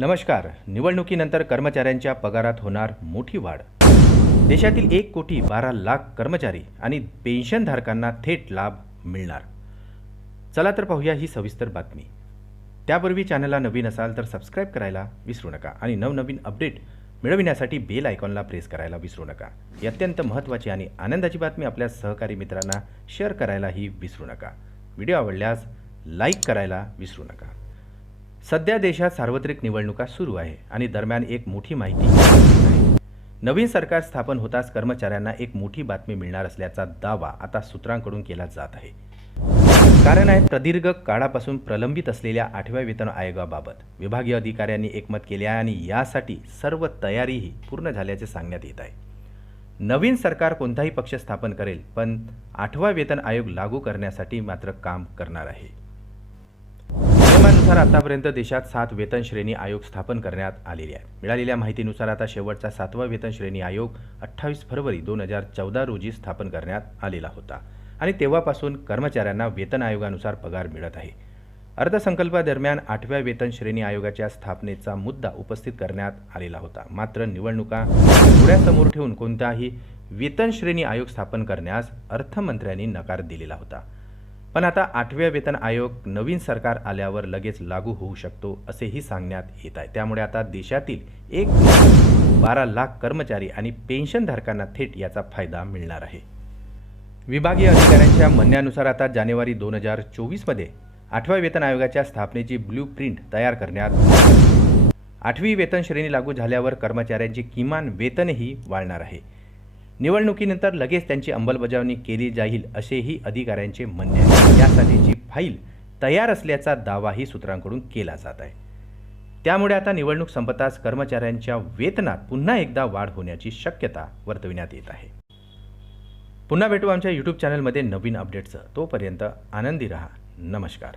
नमस्कार. निवडणुकीनंतर कर्मचाऱ्यांच्या पगारात होणार मोठी वाढ. देशातील एक कोटी बारा लाख कर्मचारी आणि पेन्शनधारकांना थेट लाभ मिळणार. चला तर पाहूया ही सविस्तर बातमी. त्यापूर्वी चॅनलला नवीन असाल तर सबस्क्राईब करायला विसरू नका आणि नवनवीन अपडेट मिळविण्यासाठी बेल आयकॉनला प्रेस करायला विसरू नका. ही अत्यंत महत्त्वाची आणि आनंदाची बातमी आपल्या सहकारी मित्रांना शेअर करायलाही विसरू नका. व्हिडिओ आवडल्यास लाईक करायला विसरू नका. सध्या देशात सार्वत्रिक निवडणुका सुरू आहे आणि दरम्यान एक मोठी माहिती नवीन सरकार स्थापन होताच कर्मचाऱ्यांना एक मोठी बातमी मिळणार असल्याचा दावा आता सूत्रांकडून केला जात आहे. कारण आहे प्रदीर्घ काळापासून प्रलंबित असलेल्या आठव्या वेतन आयोगाबाबत विभागीय अधिकाऱ्यांनी एकमत केले आहे आणि यासाठी सर्व तयारीही पूर्ण झाल्याचे सांगण्यात येत आहे. नवीन सरकार कोणताही पक्ष स्थापन करेल पण आठवा वेतन आयोग लागू करण्यासाठी मात्र काम करणार आहे. नियमानुसार आतापर्यंत देशात सात वेतन श्रेणी आयोग स्थापन करण्यात आलेले आहे मिळालेल्या माहितीनुसार आता शेवटचा सातवा वेतन श्रेणी आयोग अठ्ठावीस फरवरी दोन हजार चौदा रोजी स्थापन करण्यात आलेला होता आणि तेव्हापासून कर्मचाऱ्यांना वेतन आयोगानुसार पगार मिळत आहे. अर्थसंकल्पादरम्यान आठव्या वेतन श्रेणी आयोगाच्या स्थापनेचा मुद्दा उपस्थित करण्यात आलेला होता. मात्र निवडणुका डोळ्यासमोर ठेवून कोणताही वेतन श्रेणी आयोग स्थापन करण्यास अर्थमंत्र्यांनी नकार दिलेला होता. पण आता आठव्या वेतन आयोग नवीन सरकार आल्यावर लगेच लागू होऊ शकतो असेही सांगण्यात येत आहे. त्यामुळे आता देशातील एक बारा लाख कर्मचारी आणि पेन्शनधारकांना थेट याचा फायदा मिळणार आहे. विभागीय अधिकाऱ्यांच्या म्हणण्यानुसार आता जानेवारी दोन हजार चोवीसमध्ये आठव्या वेतन आयोगाच्या स्थापनेची ब्ल्यू प्रिंट तयार करण्यात आठवी वेतन श्रेणी लागू झाल्यावर कर्मचाऱ्यांची किमान वेतनही वाढणार आहे. निवडणुकीनंतर लगेच त्यांची अंमलबजावणी केली जाईल असेही अधिकाऱ्यांचे म्हणणे आहे. यासाठीची फाईल तयार असल्याचा दावाही सूत्रांकडून केला जात आहे. त्यामुळे आता निवडणूक संपताच कर्मचाऱ्यांच्या वेतनात पुन्हा एकदा वाढ होण्याची शक्यता वर्तविण्यात येत आहे. पुन्हा भेटू आमच्या यूट्यूब चॅनलमध्ये नवीन अपडेट्सचं तोपर्यंत आनंदी रहा. नमस्कार.